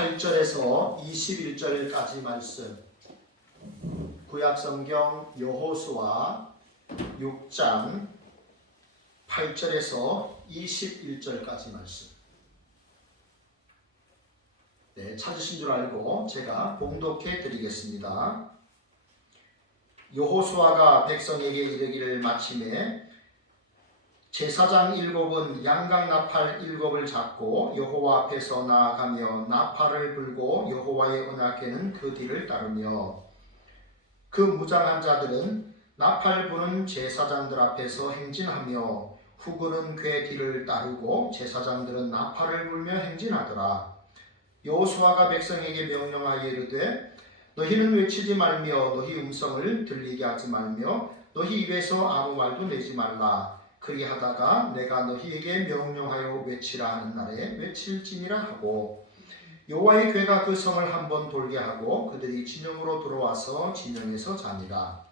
8절에서 21절까지 말씀, 구약성경 여호수아 6장 8절에서 21절까지 말씀. 네, 찾으신 줄 알고 제가 봉독해 드리겠습니다. 여호수아가 백성에게 이르기를 마침에 제사장 7은 양각 나팔 7을 잡고 여호와 앞에서 나아가며 나팔을 불고 여호와의 언약궤는 그 뒤를 따르며 그 무장한 자들은 나팔 부는 제사장들 앞에서 행진하며 후구는 궤 뒤를 따르고 제사장들은 나팔을 불며 행진하더라. 여호수아가 백성에게 명령하여 이르되 너희는 외치지 말며 너희 음성을 들리게 하지 말며 너희 입에서 아무 말도 내지 말라. 그리하다가 내가 너희에게 명령하여 외치라 하는 날에 외칠지니라 하고 여호와의 궤가 그 성을 한번 돌게 하고 그들이 진영으로 들어와서 진영에서 자니라.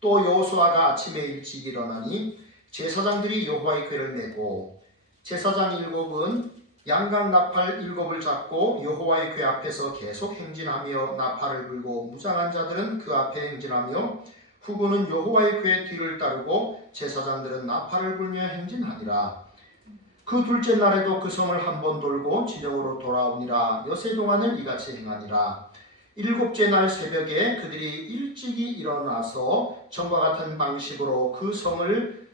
또 여호수아가 아침에 일찍 일어나니 제사장들이 여호와의 궤를 메고 제사장 7은 양각 나팔 7을 잡고 여호와의 궤 앞에서 계속 행진하며 나팔을 불고 무장한 자들은 그 앞에 행진하며 후구는 여호와의 궤 뒤를 따르고 제사장들은 나팔을 불며 행진하니라. 그 둘째 날에도 그 성을 한번 돌고 진영으로 돌아오니라. 여세 동안을 이같이 행하니라. 7째 날 새벽에 그들이 일찍이 일어나서 전과 같은 방식으로 그 성을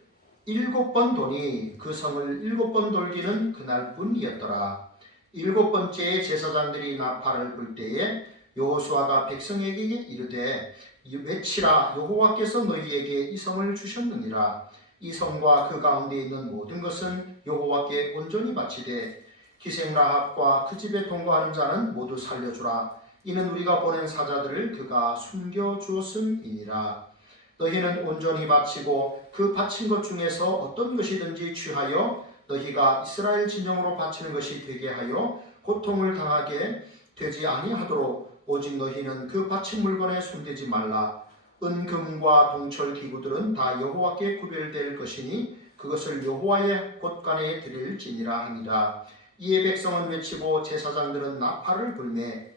7번 도니 그 성을 7번 돌기는 그날뿐이었더라. 7번째에 제사장들이 나팔을 불 때에 여호수아가 백성에게 이르되 외치라. 여호와께서 너희에게 이 성을 주셨느니라. 이 성과 그 가운데 있는 모든 것은 여호와께 온전히 바치되 기생라합과 그 집에 동거하는 자는 모두 살려주라. 이는 우리가 보낸 사자들을 그가 숨겨주었음이니라. 너희는 온전히 바치고 그 바친 것 중에서 어떤 것이든지 취하여 너희가 이스라엘 진영으로 바치는 것이 되게 하여 고통을 당하게 되지 아니하도록 오직 너희는 그 바친 물건에 손대지 말라. 은금과 동철 기구들은 다 여호와께 구별될 것이니 그것을 여호와의 곳간에 드릴지니라 하니라. 이에 백성은 외치고 제사장들은 나팔을 불매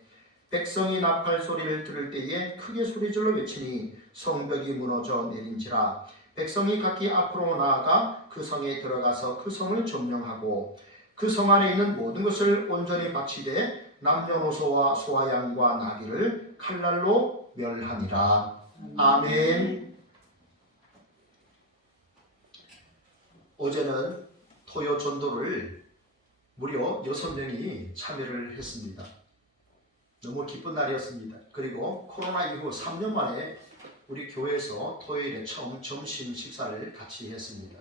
백성이 나팔 소리를 들을 때에 크게 소리질러 외치니 성벽이 무너져 내린지라. 백성이 각기 앞으로 나아가 그 성에 들어가서 그 성을 점령하고 그 성 안에 있는 모든 것을 온전히 바치되 남녀노소와 소와 양과 나귀를 칼날로 멸하니라. 아멘. 어제는 토요 전도를 무려 6명이 참여를 했습니다. 너무 기쁜 날이었습니다. 그리고 코로나 이후 3년 만에 우리 교회에서 토요일에 처음 점심 식사를 같이 했습니다.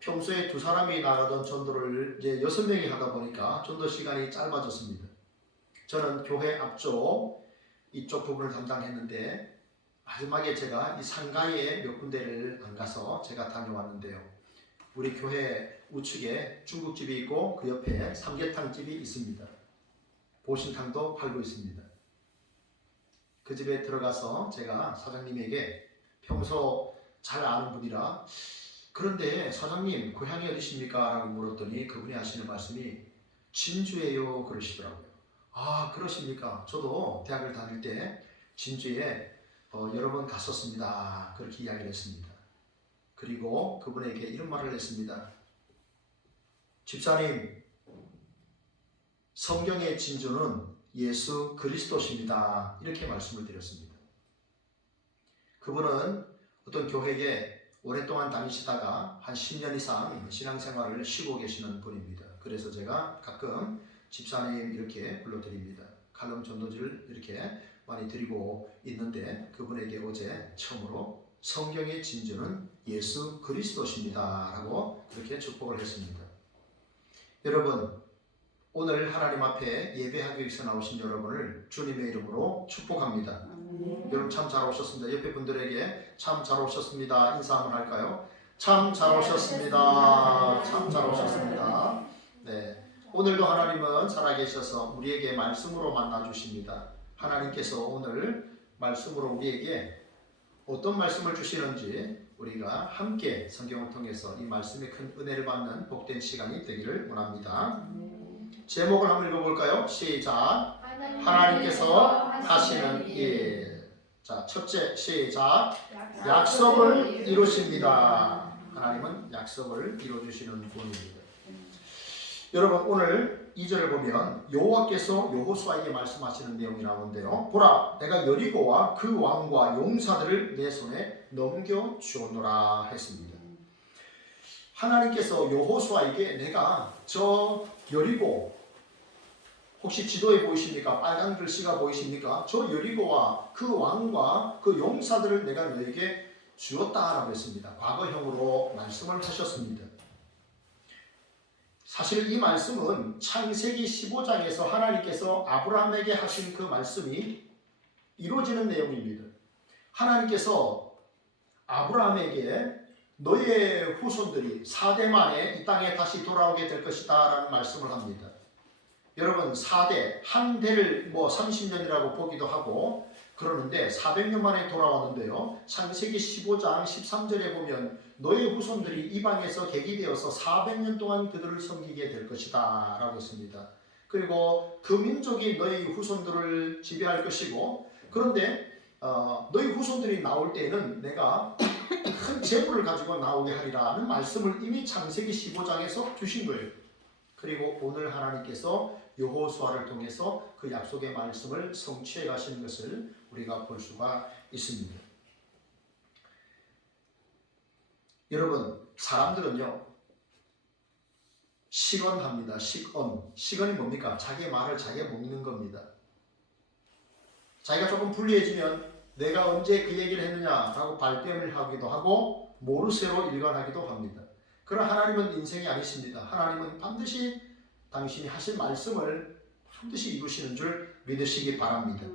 평소에 2사람이 나가던 전도를 이제 6명이 하다 보니까 전도 시간이 짧아졌습니다. 저는 교회 앞쪽 이쪽 부분을 담당했는데 마지막에 제가 이 상가에 몇 군데를 안 가서 제가 다녀왔는데요. 우리 교회 우측에 중국집이 있고 그 옆에 삼계탕집이 있습니다. 보신탕도 팔고 있습니다. 그 집에 들어가서 제가 사장님에게 평소 잘 아는 분이라 그런데 사장님 고향이 어디십니까? 라고 물었더니 그분이 하시는 말씀이 진주예요 그러시더라고요. 아 그러십니까? 저도 대학을 다닐 때 진주에 여러 번 갔었습니다. 그렇게 이야기를 했습니다. 그리고 그분에게 이런 말을 했습니다. 집사님, 성경의 진주는 예수 그리스도십니다. 이렇게 말씀을 드렸습니다. 그분은 어떤 교회에 오랫동안 다니시다가 한 10년 이상 신앙생활을 쉬고 계시는 분입니다. 그래서 제가 가끔 집사님 이렇게 불러드립니다. 칼럼 전도지를 이렇게 많이 드리고 있는데 그분에게 어제 처음으로 성경의 진주는 예수 그리스도십니다. 라고 그렇게 축복을 했습니다. 여러분, 오늘 하나님 앞에 예배하기 위해서 나오신 여러분을 주님의 이름으로 축복합니다. 여러분 참 잘 오셨습니다. 옆에 분들에게 참 잘 오셨습니다. 인사 한번 할까요? 참 잘 오셨습니다. 참 잘 오셨습니다. 네, 오늘도 하나님은 살아계셔서 우리에게 말씀으로 만나주십니다. 하나님께서 오늘 말씀으로 우리에게 어떤 말씀을 주시는지 우리가 함께 성경을 통해서 이 말씀의 큰 은혜를 받는 복된 시간이 되기를 원합니다. 제목을 한번 읽어볼까요? 시작. 하나님께서 하시는 일. 자, 첫째 시작. 약속을 이루십니다. 하나님은 약속을 이루어주시는 분입니다. 여러분 오늘 2절을 보면 여호와께서 여호수아에게 말씀하시는 내용이 나오는데요. 보라, 내가 여리고와 그 왕과 용사들을 내 손에 넘겨주노라 했습니다. 하나님께서 여호수아에게 내가 저 여리고, 혹시 지도에 보이십니까? 빨간 글씨가 보이십니까? 저 여리고와 그 왕과 그 용사들을 내가 너에게 주었다라고 했습니다. 과거형으로 말씀을 하셨습니다. 사실 이 말씀은 창세기 15장에서 하나님께서 아브라함에게 하신 그 말씀이 이루어지는 내용입니다. 하나님께서 아브라함에게 너의 후손들이 4대 만에 이 땅에 다시 돌아오게 될 것이다 라는 말씀을 합니다. 여러분 4대, 한 대를 30년이라고 보기도 하고 그러는데 400년 만에 돌아왔는데요. 창세기 15장 13절에 보면 너의 후손들이 이방에서 객이되어서 400년 동안 그들을 섬기게 될 것이다 라고 했습니다. 그리고 그 민족이 너의 후손들을 지배할 것이고, 그런데 너희 후손들이 나올 때에는 내가 큰 재물을 가지고 나오게 하리라는 말씀을 이미 창세기 15장에서 주신 거예요. 그리고 오늘 하나님께서 여호수아를 통해서 그 약속의 말씀을 성취해 가시는 것을 우리가 볼 수가 있습니다. 여러분 사람들은요 식언합니다. 식언이 뭡니까? 자기의 말을 자기가 먹는 겁니다. 자기가 조금 불리해지면 내가 언제 그 얘기를 했느냐라고 발뺌을 하기도 하고 모르쇠로 일관하기도 합니다. 그러나 하나님은 인생이 아니십니다. 하나님은 반드시 당신이 하신 말씀을 반드시 이루시는 줄 믿으시기 바랍니다.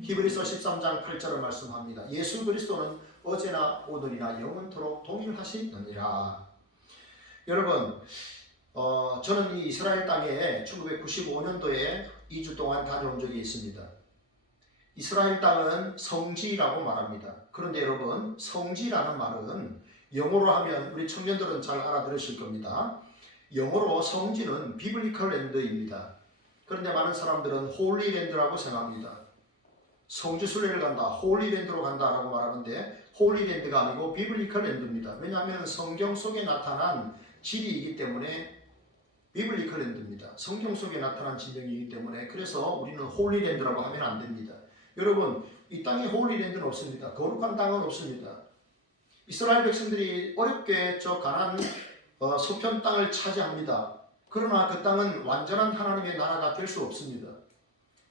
히브리서 13장 8절을 말씀합니다. 예수 그리스도는 어제나 오늘이나 영원토록 동일하시느니라. 여러분 저는 이 이스라엘 땅에 1995년도에 2주 동안 다녀온 적이 있습니다. 이스라엘 땅은 성지라고 말합니다. 그런데 여러분 성지라는 말은 영어로 하면 우리 청년들은 잘 알아들으실 겁니다. 영어로 성지는 비블리컬 랜드입니다. 그런데 많은 사람들은 홀리랜드라고 생각합니다. 성지순례를 간다, 홀리랜드로 간다라고 말하는데 홀리랜드가 아니고 비블리컬 랜드입니다. 왜냐하면 성경 속에 나타난 진리이기 때문에 비블리컬 랜드입니다. 성경 속에 나타난 진리이기 때문에 그래서 우리는 홀리랜드라고 하면 안 됩니다. 여러분 이 땅에 홀리랜드는 없습니다. 거룩한 땅은 없습니다. 이스라엘 백성들이 어렵게 저 가나안 소편 땅을 차지합니다. 그러나 그 땅은 완전한 하나님의 나라가 될 수 없습니다.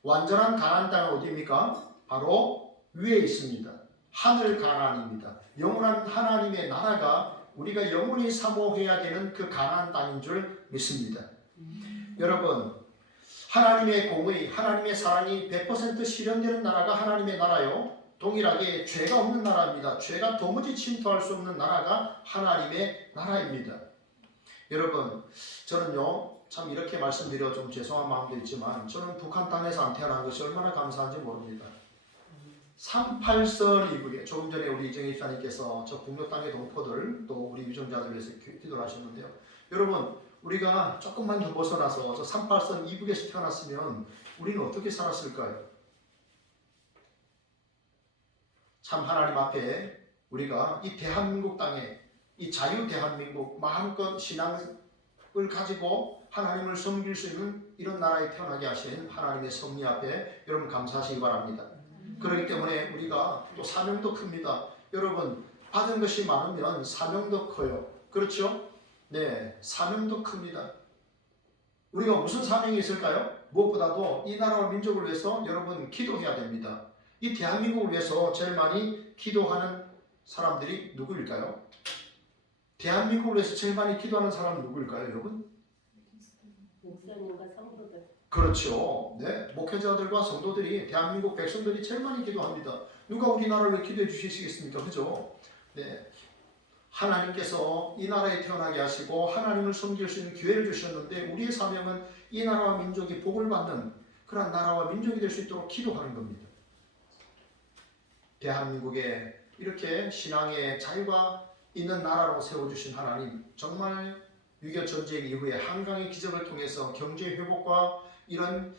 완전한 가나안 땅은 어디입니까? 바로 위에 있습니다. 하늘 가나안입니다. 영원한 하나님의 나라가 우리가 영원히 사모해야 되는 그 가나안 땅인 줄 믿습니다. 여러분 하나님의 공의, 하나님의 사랑이 100% 실현되는 나라가 하나님의 나라요. 동일하게 죄가 없는 나라입니다. 죄가 도무지 침투할 수 없는 나라가 하나님의 나라입니다. 여러분 저는요 참 이렇게 말씀드려 좀 죄송한 마음도 있지만 저는 북한 땅에서 안 태어난 것이 얼마나 감사한지 모릅니다. 38선 이북에 조금 전에 우리 이정희 집사님께서 저 북녘 땅의 동포들 또 우리 유정자들 위해서 기도를 하셨는데요. 여러분 우리가 조금만 더 벗어나서 저 38선 이북에서 태어났으면 우리는 어떻게 살았을까요? 참 하나님 앞에 우리가 이 대한민국 땅에 이 자유 대한민국 마음껏 신앙을 가지고 하나님을 섬길 수 있는 이런 나라에 태어나게 하신 하나님의 섭리 앞에 여러분 감사하시기 바랍니다. 그렇기 때문에 우리가 또 사명도 큽니다. 여러분 받은 것이 많으면 사명도 커요. 그렇죠? 네, 사명도 큽니다. 우리가 무슨 사명이 있을까요? 무엇보다도 이 나라와 민족을 위해서 여러분 기도해야 됩니다. 이 대한민국을 위해서 제일 많이 기도하는 사람들이 누구일까요? 대한민국을 위해서 제일 많이 기도하는 사람은 누구일까요, 여러분? 목사님과 성도들. 그렇죠. 네, 목회자들과 성도들이 대한민국 백성들이 제일 많이 기도합니다. 누가 우리나라를 위해 기도해 주시겠습니까? 그죠? 네, 하나님께서 이 나라에 태어나게 하시고 하나님을 섬길 수 있는 기회를 주셨는데 우리의 사명은 이 나라와 민족이 복을 받는 그런 나라와 민족이 될 수 있도록 기도하는 겁니다. 대한민국에 이렇게 신앙의 자유가 있는 나라로 세워주신 하나님 정말 6.25 전쟁 이후에 한강의 기적을 통해서 경제 회복과 이런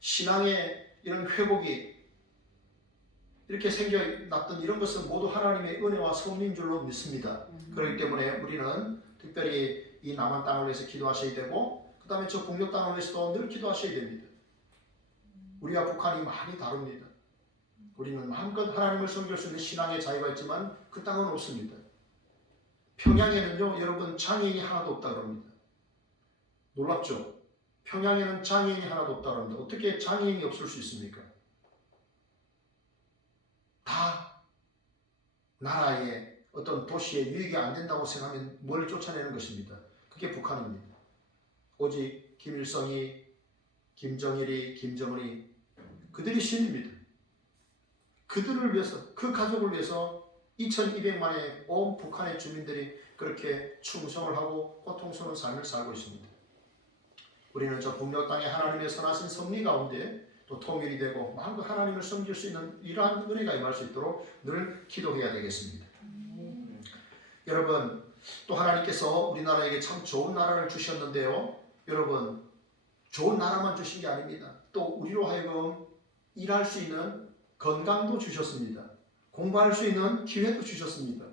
신앙의 이런 회복이 이렇게 생겨났던 이런 것은 모두 하나님의 은혜와 섭리인 줄로 믿습니다. 그렇기 때문에 우리는 특별히 이 남한 땅을 위해서 기도하셔야 되고 그 다음에 저 북녘 땅을 위해서도 늘 기도하셔야 됩니다. 우리와 북한이 많이 다릅니다. 우리는 마음껏 하나님을 섬길 수 있는 신앙의 자유가 있지만 그 땅은 없습니다. 평양에는요 여러분 장애인이 하나도 없다 그럽니다. 놀랍죠? 평양에는 장애인이 하나도 없다 그럽니다. 어떻게 장애인이 없을 수 있습니까? 다 나라의 어떤 도시에 유익이 안 된다고 생각하면 뭘 쫓아내는 것입니다. 그게 북한입니다. 오직 김일성이, 김정일이, 김정은이 그들이 신입니다. 그들을 위해서, 그 가족을 위해서 2200만의 온 북한의 주민들이 그렇게 충성을 하고 고통스러운 삶을 살고 있습니다. 우리는 저 북녘 땅에 하나님의 선하신 섭리 가운데 또 통일이 되고 마음껏 하나님을 섬길 수 있는 이러한 은혜가 임할 수 있도록 늘 기도해야 되겠습니다. 여러분 또 하나님께서 우리나라에게 참 좋은 나라를 주셨는데요. 여러분 좋은 나라만 주신 게 아닙니다. 또 우리로 하여금 일할 수 있는 건강도 주셨습니다. 공부할 수 있는 기회도 주셨습니다.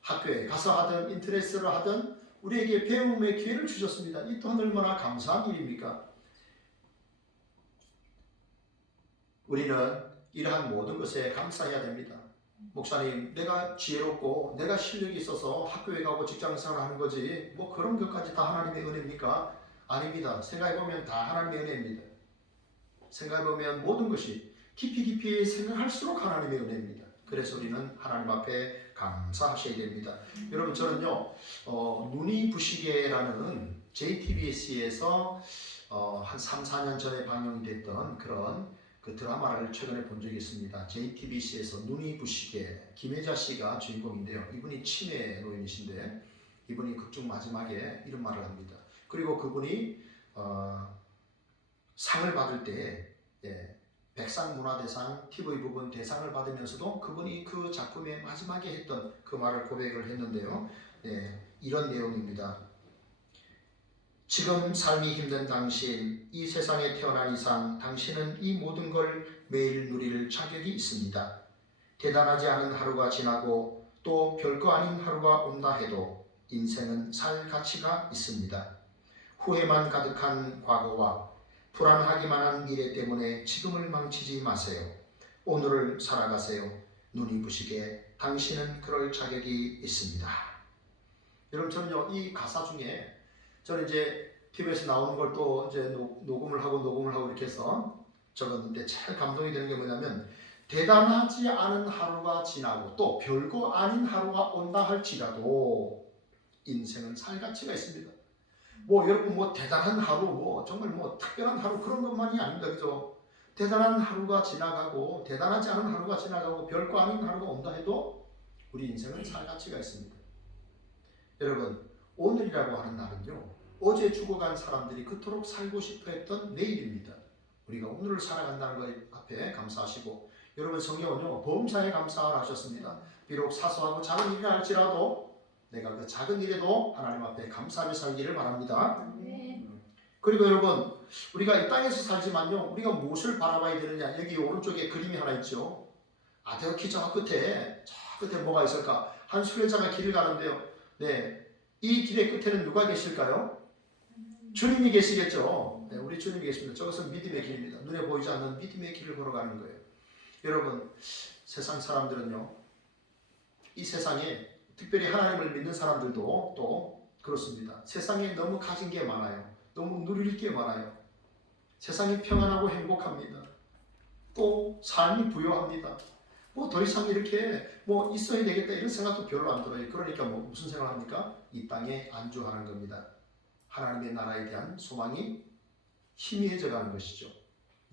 학교에 가서 하든 인터넷으로 하든 우리에게 배움의 기회를 주셨습니다. 이 또한 얼마나 감사한 일입니까? 우리는 이러한 모든 것에 감사해야 됩니다. 목사님, 내가 지혜롭고 내가 실력이 있어서 학교에 가고 직장생활을 하는 거지 뭐 그런 것까지 다 하나님의 은혜입니까? 아닙니다. 생각해보면 다 하나님의 은혜입니다. 생각해보면 모든 것이 깊이 생각할수록 하나님의 은혜입니다. 그래서 우리는 하나님 앞에 감사하셔야 됩니다. 여러분 저는요 눈이 부시게라는 JTBC에서 한 3, 4년 전에 방영이 됐던 그런 그 드라마를 최근에 본 적이 있습니다. JTBC에서 눈이 부시게 김혜자 씨가 주인공인데요. 이분이 치매 노인이신데 이분이 극중 마지막에 이런 말을 합니다. 그리고 그분이 상을 받을 때 백상문화대상 TV 부분 대상을 받으면서도 그분이 그 작품의 마지막에 했던 그 말을 고백을 했는데요. 이런 내용입니다. 지금 삶이 힘든 당신, 이 세상에 태어난 이상 당신은 이 모든 걸 매일 누릴 자격이 있습니다. 대단하지 않은 하루가 지나고 또 별거 아닌 하루가 온다 해도 인생은 살 가치가 있습니다. 후회만 가득한 과거와 불안하기만 한 미래 때문에 지금을 망치지 마세요. 오늘을 살아가세요. 눈이 부시게 당신은 그럴 자격이 있습니다. 여러분 저는요 이 가사 중에 저는 이제 TV에서 나오는 걸 또 이제 녹음을 하고 이렇게 해서 적었는데 제일 감동이 되는 게 뭐냐면 대단하지 않은 하루가 지나고 또 별거 아닌 하루가 온다 할지라도 인생은 살 가치가 있습니다. 뭐 여러분 뭐 대단한 하루 뭐 정말 뭐 특별한 하루 그런 것만이 아닙니다. 그죠? 대단한 하루가 지나가고 대단하지 않은 하루가 지나가고 별거 아닌 하루가 온다 해도 우리 인생은 살 가치가 있습니다. 여러분 오늘이라고 하는 날은요 어제 죽어간 사람들이 그토록 살고 싶어 했던 내일입니다. 우리가 오늘을 살아간다는 것 앞에 감사하시고 여러분 성경은요 범사에 감사를 하셨습니다. 비록 사소하고 작은 일이라 할지라도 내가 그 작은 일에도 하나님 앞에 감사하며 살기를 바랍니다. 그리고 여러분 우리가 이 땅에서 살지만요 우리가 무엇을 바라봐야 되느냐. 여기 오른쪽에 그림이 하나 있죠. 저기 저 끝에 뭐가 있을까. 한 순례자가 길을 가는데요. 이 길의 끝에는 누가 계실까요? 주님이 계시겠죠. 우리 주님이 계십니다. 저것은 믿음의 길입니다. 눈에 보이지 않는 믿음의 길을 걸어가는 거예요. 여러분 세상 사람들은요 이 세상에 특별히 하나님을 믿는 사람들도 또 그렇습니다. 세상에 너무 가진 게 많아요. 너무 누릴 게 많아요. 세상이 평안하고 행복합니다. 또 삶이 부유합니다. 뭐 더 이상 이렇게 뭐 있어야 되겠다 이런 생각도 별로 안 들어요. 그러니까 뭐 무슨 생각을 합니까? 이 땅에 안주하는 겁니다. 하나님의 나라에 대한 소망이 희미해져 가는 것이죠.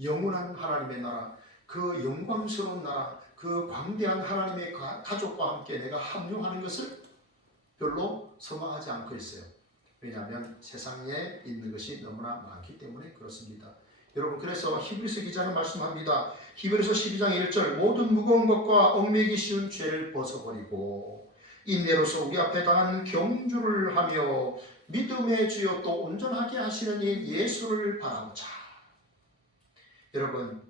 영원한 하나님의 나라, 그 영광스러운 나라, 그 광대한 하나님의 가족과 함께 내가 합류하는 것을 별로 소망하지 않고 있어요. 왜냐하면 세상에 있는 것이 너무나 많기 때문에 그렇습니다. 여러분 그래서 히브리서 기자는 말씀합니다. 히브리서 12장 1절 모든 무거운 것과 얽매이기 쉬운 죄를 벗어버리고 인내로서 우리 앞에 당한 경주를 하며 믿음의 주여 또 온전하게 하시는 이 예수를 바라보자. 여러분,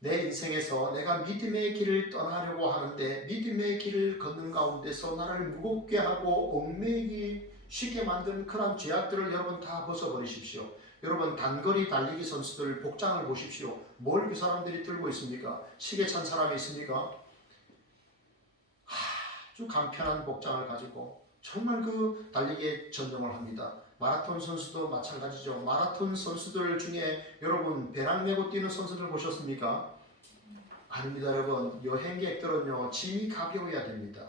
내 인생에서 내가 믿음의 길을 떠나려고 하는데 믿음의 길을 걷는 가운데서 나를 무겁게 하고 얽매이기 쉽게 만드는 그런 죄악들을 여러분 다 벗어버리십시오. 여러분, 단거리 달리기 선수들 복장을 보십시오. 뭘 그 사람들이 들고 있습니까? 시계 찬 사람이 있습니까? 아주 간편한 복장을 가지고 정말 그 달리기에 전념을 합니다. 마라톤 선수도 마찬가지죠. 마라톤 선수들 중에 여러분 배낭 메고 뛰는 선수들 보셨습니까? 아닙니다. 여러분, 여행객들은요 짐이 가벼워야 됩니다.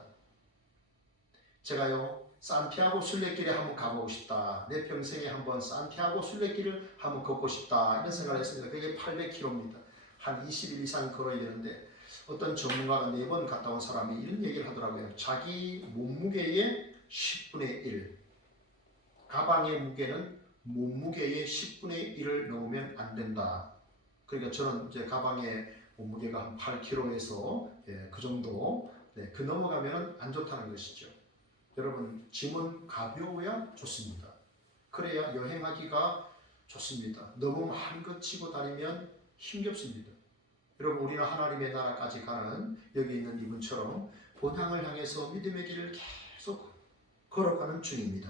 제가요 산티아고 순례길에 한번 가보고 싶다. 내 평생에 한번 산티아고 순례길을 한번 걷고 싶다. 이런 생각을 했습니다. 그게 800km입니다. 한 20일 이상 걸어야 되는데 어떤 전문가가 4번 갔다 온 사람이 이런 얘기를 하더라고요. 자기 몸무게의 10분의 1. 가방의 무게는 몸무게의 10분의 1을 넘으면 안 된다. 그러니까 저는 이제 가방의 몸무게가 한 8kg에서 그 정도, 그 넘어가면 안 좋다는 것이죠. 여러분, 짐은 가벼워야 좋습니다. 그래야 여행하기가 좋습니다. 너무 많은 것 치고 다니면 힘겹습니다. 여러분, 우리는 하나님의 나라까지 가는 여기 있는 이분처럼 본향을 향해서 믿음의 길을 계속 걸어가는 중입니다.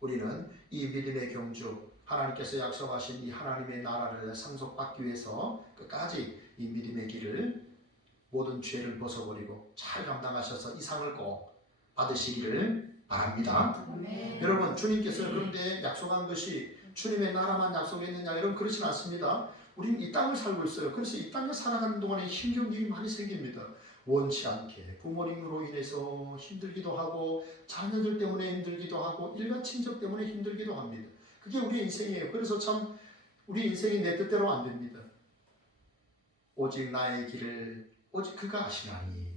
우리는 이 믿음의 경주, 하나님께서 약속하신 이 하나님의 나라를 상속받기 위해서 끝까지 이 믿음의 길을 모든 죄를 벗어버리고 잘 감당하셔서 이 상을 꼭 받으시기를 바랍니다. 아멘. 여러분, 주님께서 그런데 약속한 것이 주님의 나라만 약속했느냐, 이런 그렇진 않습니다. 우리는 이 땅을 살고 있어요. 그래서 이 땅을 살아가는 동안에 힘겨운 일이 많이 생깁니다. 원치 않게 부모님으로 인해서 힘들기도 하고, 자녀들 때문에 힘들기도 하고, 일가 친척 때문에 힘들기도 합니다. 그게 우리 인생이에요. 그래서 참 우리 인생이 내 뜻대로 안 됩니다. 오직 나의 길을 오직 그가 아시나니,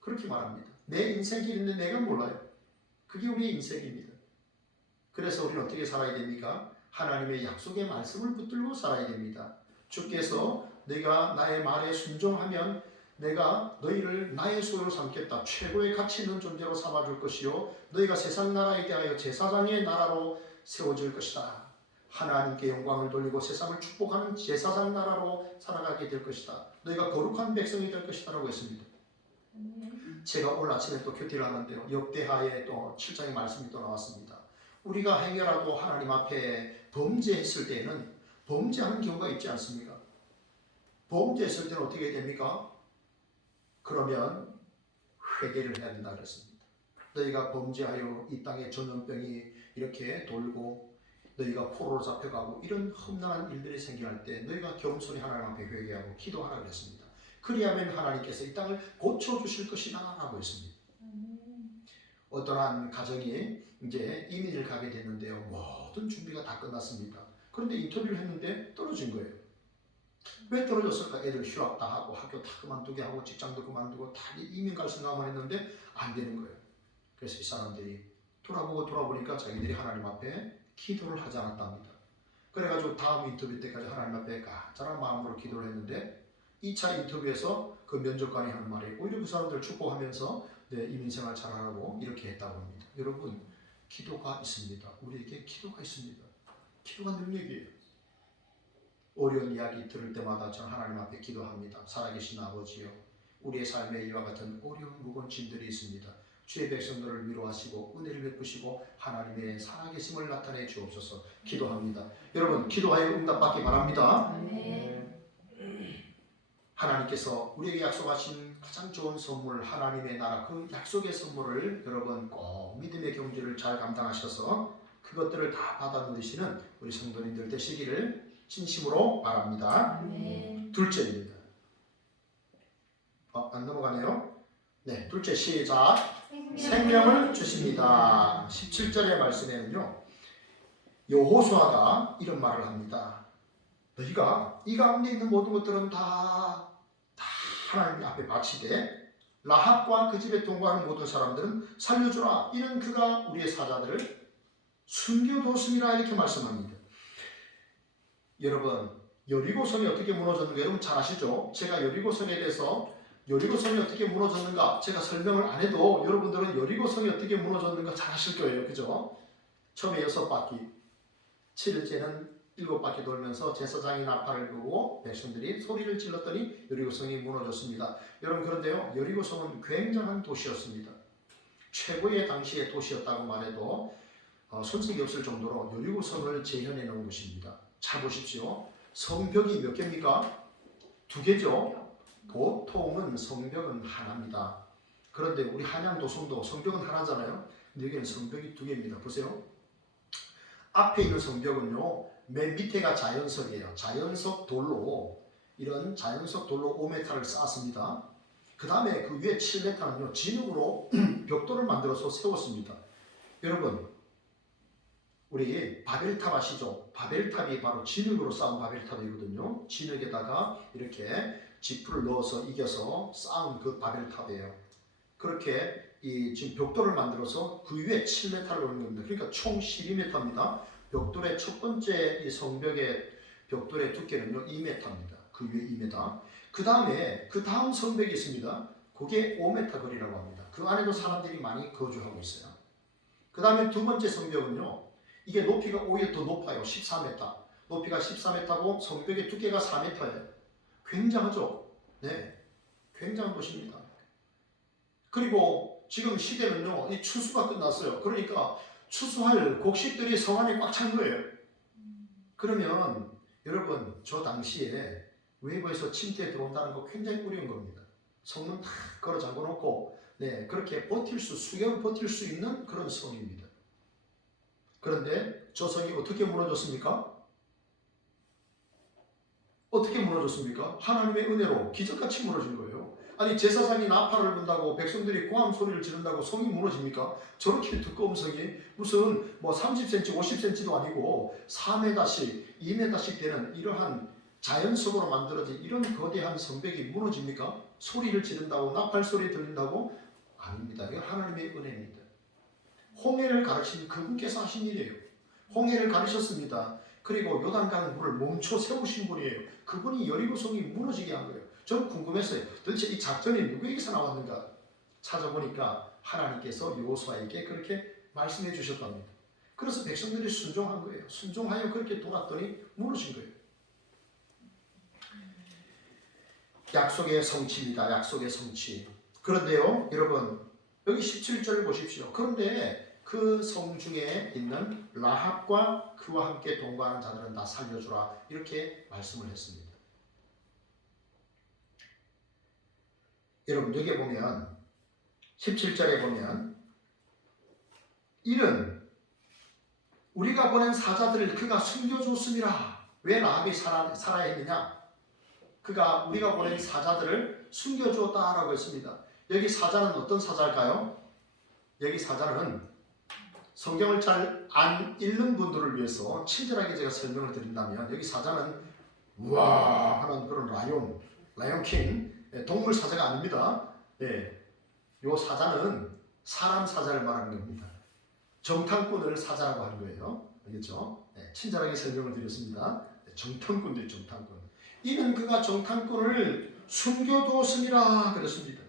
그렇게 말합니다. 내 인생 길인데 내가 몰라요. 그게 우리 인생입니다. 그래서 우리는 어떻게 살아야 됩니까? 하나님의 약속의 말씀을 붙들고 살아야 됩니다. 주께서 내가 나의 말에 순종하면 내가 너희를 나의 소유로 삼겠다. 최고의 가치 있는 존재로 삼아줄 것이요, 너희가 세상 나라에 대하여 제사장의 나라로 세워질 것이다. 하나님께 영광을 돌리고 세상을 축복하는 제사장 나라로 살아가게 될 것이다. 너희가 거룩한 백성이 될 것이다 라고 했습니다. 제가 오늘 아침에 또 큐티를 하는데요, 역대하에 또 7장의 말씀이 또 나왔습니다. 우리가 행여라도 하나님 앞에 범죄했을 때에는 범죄하는 경우가 있지 않습니까? 범죄했을 때는 어떻게 됩니까? 그러면 회개를 해야 된다 그랬습니다. 너희가 범죄하여 이 땅에 전염병이 이렇게 돌고 너희가 포로로 잡혀가고 이런 험난한 일들이 생겨날 때 너희가 겸손히 하나님 앞에 회개하고 기도하라 그랬습니다. 그리하면 하나님께서 이 땅을 고쳐주실 것이다 라고 했습니다. 어떤 한 가정이 이제 이민을 가게 됐는데요, 모든 준비가 다 끝났습니다. 그런데 인터뷰를 했는데 떨어진 거예요. 왜 떨어졌을까? 애들 휴학 다 하고 학교 다 그만두게 하고 직장도 그만두고 다 이민 갈 생각만 했는데 안 되는 거예요. 그래서 이 사람들이 돌아보니까 자기들이 하나님 앞에 기도를 하지 않았답니다. 그래가지고 다음 인터뷰 때까지 하나님 앞에 간절한 마음으로 기도를 했는데 2차 인터뷰에서 그 면접관이 하는 말이 오히려 그 사람들을 축복하면서 이민생활 잘하라고 이렇게 했다고 합니다. 여러분, 기도가 있습니다. 우리에게 기도가 있습니다. 기도가 능력이에요. 어려운 이야기 들을 때마다 저는 하나님 앞에 기도합니다. 살아계신 아버지요, 우리의 삶에 이와 같은 어려운 무거운 짐들이 있습니다. 주의 백성들을 위로하시고 은혜를 베푸시고 하나님의 살아계심을 나타내 주옵소서. 기도합니다. 여러분, 기도하여 응답받기 바랍니다. 아멘. 하나님께서 우리에게 약속하신 가장 좋은 선물, 하나님의 나라, 그 약속의 선물을 여러분 꼭 믿음의 경주를 잘 감당하셔서 그것들을 다 받아 누리시는 우리 성도님들 되시기를 진심으로 바랍니다. 아멘. 둘째입니다. 안 넘어가네요. 네, 둘째 시작. 생명을 주십니다. 17절의 말씀에는요, 여호수아가 이런 말을 합니다. 너희가 이 가운데 있는 모든 것들은 다 하나님 앞에 바치되 라합과 그 집에 동거하는 모든 사람들은 살려주라. 이는 그가 우리의 사자들을 숨겨두었습니다. 이렇게 말씀합니다. 여러분, 여리고성이 어떻게 무너졌는가 여러분 잘 아시죠? 제가 여리고성에 대해서 여리고성이 어떻게 무너졌는가 제가 설명을 안 해도 여러분들은 여리고성이 어떻게 무너졌는가 잘 아실 거예요. 그죠? 처음에 6바퀴, 7일째는 7바퀴 돌면서 제사장이 나팔을 불고 백성들이 소리를 질렀더니 여리고성이 무너졌습니다. 여러분 그런데요, 여리고성은 굉장한 도시였습니다. 최고의 당시의 도시였다고 말해도 손색이 없을 정도로 여리고성을 재현해 놓은 것입니다. 잘 보십시오. 성벽이 몇 개입니까? 2개죠. 보통은 성벽은 하나입니다. 그런데 우리 한양도성도 성벽은 하나잖아요. 근데 여기는 성벽이 2개입니다. 보세요. 앞에 있는 성벽은요, 맨 밑에가 자연석이에요. 자연석 돌로, 이런 자연석 돌로 5m를 쌓았습니다. 그 다음에 그 위에 7m는요, 진흙으로 벽돌을 만들어서 세웠습니다. 여러분, 우리 바벨탑 아시죠? 바벨탑이 바로 진흙으로 쌓은 바벨탑이거든요. 진흙에다가 이렇게 지프를 넣어서 이겨서 쌓은 그 바벨탑이에요. 그렇게 지금 벽돌을 만들어서 그 위에 7m를 올린 겁니다. 그러니까 총 12m입니다. 벽돌의 첫 번째 이 성벽의 벽돌의 두께는요 2m입니다. 그 위에 2m. 그 다음에 그 다음 성벽이 있습니다. 그게 5m 거리라고 합니다. 그 안에도 사람들이 많이 거주하고 있어요. 그 다음에 두 번째 성벽은요, 이게 높이가 오히려 더 높아요. 14m. 높이가 14m고 성벽의 두께가 4m예요. 굉장하죠? 네, 굉장한 곳입니다. 그리고 지금 시대는요, 이 추수가 끝났어요. 그러니까 추수할 곡식들이 성 안에 꽉 찬 거예요. 그러면 여러분, 저 당시에 외부에서 침투에 들어온다는 거 굉장히 어려운 겁니다. 성문 다 걸어 잠궈 놓고, 네, 그렇게 수개월 버틸 수 있는 그런 성입니다. 그런데 저 성이 어떻게 무너졌습니까? 어떻게 무너졌습니까? 하나님의 은혜로 기적같이 무너진 거예요. 아니, 제사장이 나팔을 분다고 백성들이 고함 소리를 지른다고 성이 무너집니까? 저렇게 두꺼운 성이 무슨 30cm, 50cm도 아니고 4m씩, 2m씩 되는 이러한 자연석으로 만들어진 이런 거대한 성벽이 무너집니까? 소리를 지른다고, 나팔 소리 들린다고? 아닙니다. 이건 하나님의 은혜입니다. 홍해를 가르친 그분께서 하신 일이에요. 홍해를 가르쳤습니다. 그리고 요단강 물을 멈춰 세우신 분이에요. 그분이 여리고성이 무너지게 한 거예요. 저는 궁금했어요. 도대체 이 작전이 누구에게서 나왔는가? 찾아보니까 하나님께서 여호수아에게 그렇게 말씀해 주셨답니다. 그래서 백성들이 순종한 거예요. 순종하여 그렇게 돌았더니 무너진 거예요. 약속의 성취입니다. 약속의 성취. 그런데요, 여러분, 여기 17절을 보십시오. 그런데 그 성 중에 있는 라합과 그와 함께 동거하는 자들은 다 살려주라, 이렇게 말씀을 했습니다. 여러분, 여기 보면 17절에 보면 이는 우리가 보낸 사자들을 그가 숨겨줬음이라. 왜 라합이 살아야 했느냐? 그가 우리가 보낸 사자들을 숨겨주었다라고 했습니다. 여기 사자는 어떤 사자일까요? 여기 사자는 성경을 잘 안 읽는 분들을 위해서 친절하게 제가 설명을 드린다면, 여기 사자는 우와 하는 그런 라이온킹, 동물 사자가 아닙니다. 네, 요 사자는 사람 사자를 말하는 겁니다. 정탐꾼을 사자라고 하는 거예요. 알겠죠? 네, 친절하게 설명을 드렸습니다. 네, 정탐꾼들이 정탐꾼. 이는 그가 정탐꾼을 숨겨두었음이라 그랬습니다.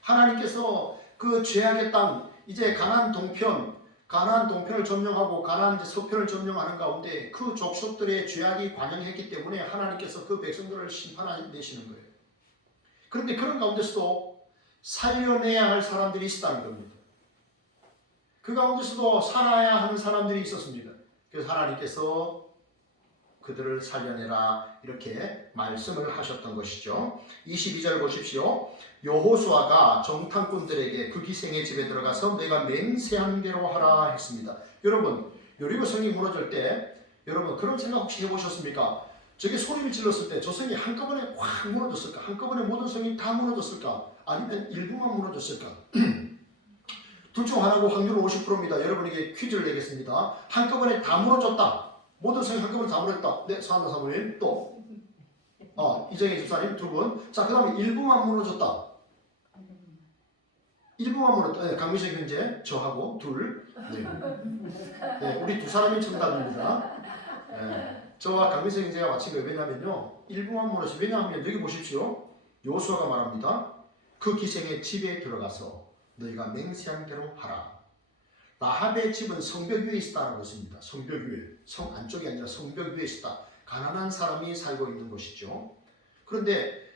하나님께서 그 죄악의 땅, 이제 가나안 동편을 점령하고 가나안 서편을 점령하는 가운데 그 족속들의 죄악이 관영했기 때문에 하나님께서 그 백성들을 심판하시는 거예요. 그런데 그런 가운데서도 살려내야 할 사람들이 있었다는 겁니다. 그 가운데서도 살아야 하는 사람들이 있었습니다. 그래서 하나님께서 그들을 살려내라, 이렇게 말씀을 하셨던 것이죠. 22절 보십시오. 여호수아가 정탐꾼들에게 그 기생의 집에 들어가서 내가 맹세한 대로 하라 했습니다. 여러분, 여리고성이 무너질 때 여러분 그런 생각 혹시 해보셨습니까? 저게 소리를 질렀을 때 저 성이 한꺼번에 확 무너졌을까? 한꺼번에 모든 성이 다 무너졌을까? 아니면 일부만 무너졌을까? 둘 중 하나고 확률은 50%입니다. 여러분에게 퀴즈를 내겠습니다. 한꺼번에 다 무너졌다. 모든 성이 한꺼번에 다 무너졌다. 네, 사한나 사모님 또. 이정희 집사님 두 분. 자, 그 다음에 일부만 무너졌다. 일부만 무너졌다. 네, 강미식 형제 저하고 둘. 네, 우리 두 사람이 정답입니다. 네, 저와 강미식 형제가 맞힌 거예요. 왜냐면요, 일부만 무너졌어요. 왜냐하면 여기 보십시오. 여호수아가 말합니다. 그 기생의 집에 들어가서 너희가 맹세한 대로 하라. 라합의 집은 성벽 위에 있다라고 했습니다. 성벽 위에, 성 안쪽이 아니라 성벽 위에 있다. 가난한 사람이 살고 있는 곳이죠. 그런데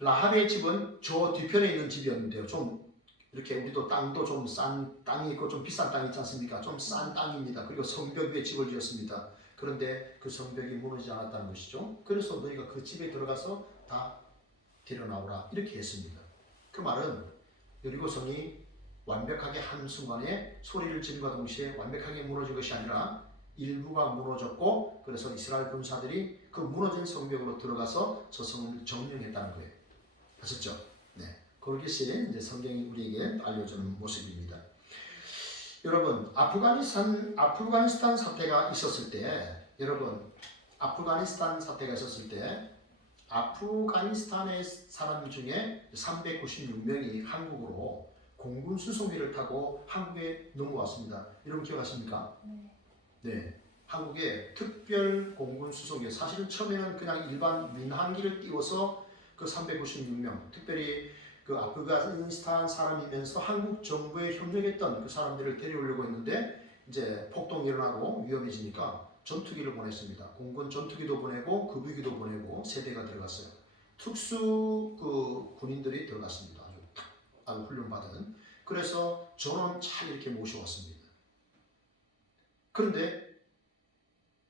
라합의 집은 저 뒤편에 있는 집이었는데요. 좀 이렇게 우리도 땅도 좀 싼 땅이 있고 좀 비싼 땅이 있지 않습니까? 좀 싼 땅입니다. 그리고 성벽 위에 집을 지었습니다. 그런데 그 성벽이 무너지지 않았다는 것이죠. 그래서 너희가 그 집에 들어가서 다 데려나오라 이렇게 했습니다. 그 말은 여리고성이 완벽하게 한순간에 소리를 지름과 동시에 완벽하게 무너진 것이 아니라 일부가 무너졌고, 그래서 이스라엘 군사들이 그 무너진 성벽으로 들어가서 저 성을 점령했다는 거예요. 아셨죠? 네. 그것이 이제 성경이 우리에게 알려주는 모습입니다. 여러분, 아프가니스탄 사태가 있었을 때, 아프가니스탄의 사람 중에 396명이 한국으로 공군 수송기를 타고 한국에 넘어왔습니다. 여러분 기억하십니까? 네. 한국에 특별 공군 수송기, 사실은 처음에는 그냥 일반 민항기를 띄워서 그 396명, 특별히 그 아프가니스탄 사람이면서 한국 정부에 협력했던 그 사람들을 데려오려고 했는데, 이제 폭동이 일어나고 위험해지니까 전투기를 보냈습니다. 공군 전투기도 보내고 급유기도 보내고 세 대가 들어갔어요. 특수 그 군인들이 들어갔습니다. 아주 훈련받은. 그래서 전원 잘 이렇게 모셔왔습니다. 그런데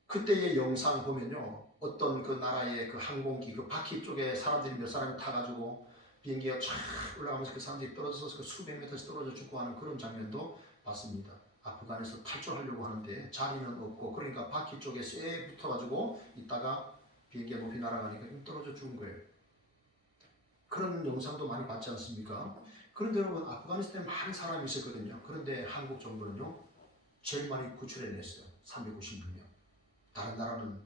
그때의 영상 보면요, 어떤 그 나라의 그 항공기 그 바퀴 쪽에 사람들이 몇 사람이 타가지고 비행기가 쫙 올라가면서 그 사람들이 떨어져서 그 수백 미터에서 떨어져 죽고 하는 그런 장면도 봤습니다. 아프간에서 탈출하려고 하는데 자리는 없고, 그러니까 바퀴 쪽에 쇠 붙어가지고 있다가 비행기가 높이 날아가니까 좀 떨어져 죽은 거예요. 그런 영상도 많이 봤지 않습니까? 그런데 여러분, 아프가니스탄에 많은 사람이 있었거든요. 그런데 한국 정부는요, 제일 많이 구출해냈어요. 396명. 다른 나라는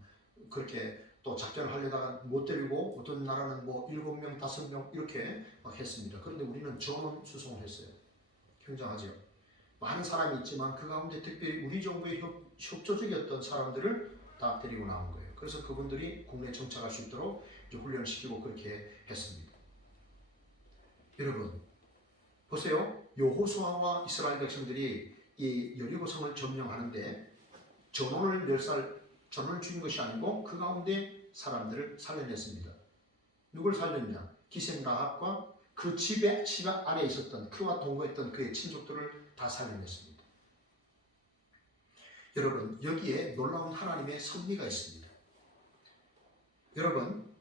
그렇게 또 작전을 하려다가 못 데리고, 어떤 나라는 뭐 7명, 5명 이렇게 막 했습니다. 그런데 우리는 전원 수송을 했어요. 굉장하죠. 많은 사람이 있지만 그 가운데 특별히 우리 정부의 협조적이었던 사람들을 다 데리고 나온 거예요. 그래서 그분들이 국내에 정착할 수 있도록 이제 훈련시키고 그렇게 했습니다. 여러분 보세요. 여호수아와 이스라엘 백성들이 이 여리고성을 점령하는데 전원을 죽인 것이 아니고 그 가운데 사람들을 살려냈습니다. 누굴 살렸냐? 기생 라합과 그 집 안에 있었던, 그와 동거했던 그의 친족들을 다 살려냈습니다. 여러분, 여기에 놀라운 하나님의 섭리가 있습니다. 여러분,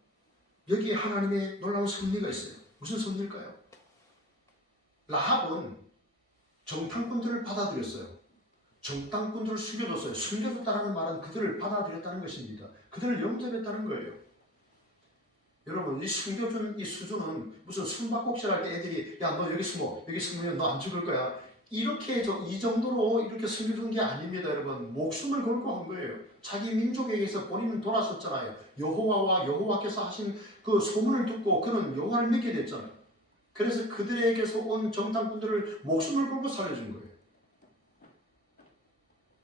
여기에 하나님의 놀라운 섭리가 있어요. 무슨 섭리일까요? 라합은 정탐꾼들을 받아들였어요. 정탐꾼들을 숨겨줬어요. 숨겨줬다는 말은 그들을 받아들였다는 것입니다. 그들을 영접했다는 거예요. 여러분, 이 숨겨준 이 수준은 무슨 숨바꼭질 할 때 애들이 야 너 여기 숨어, 여기 숨으면 너 안 죽을 거야, 이렇게 이 정도로 이렇게 숨겨준 게 아닙니다. 여러분, 목숨을 걸고 한 거예요. 자기 민족에게서 본인은 돌아섰잖아요. 여호와께서 하신 그 소문을 듣고 그는 여호와를 믿게 됐잖아요. 그래서 그들에게서 온 정탐꾼들을 목숨을 걸고 살려준 거예요.